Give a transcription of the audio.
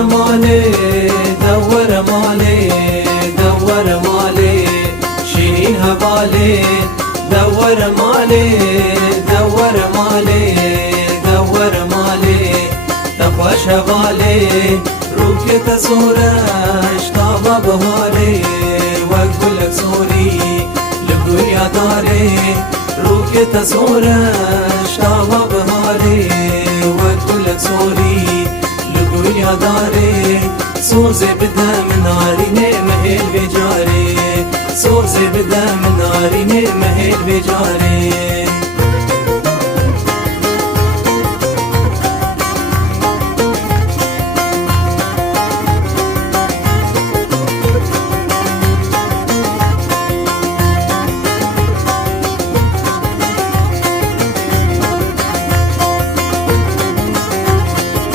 مالي دور مالي دور مالي شيرين هبالي دور مالي دور مالي دور مالي تخوش هبالي روك تزورش طابا بهالي وقلك زوري لقويا داري روك تزورش طابا بهالي وقلك زوري لقويا داري سوزي بدم ناري نمهل بجاري سوزي بدم ناري نمهل بجاري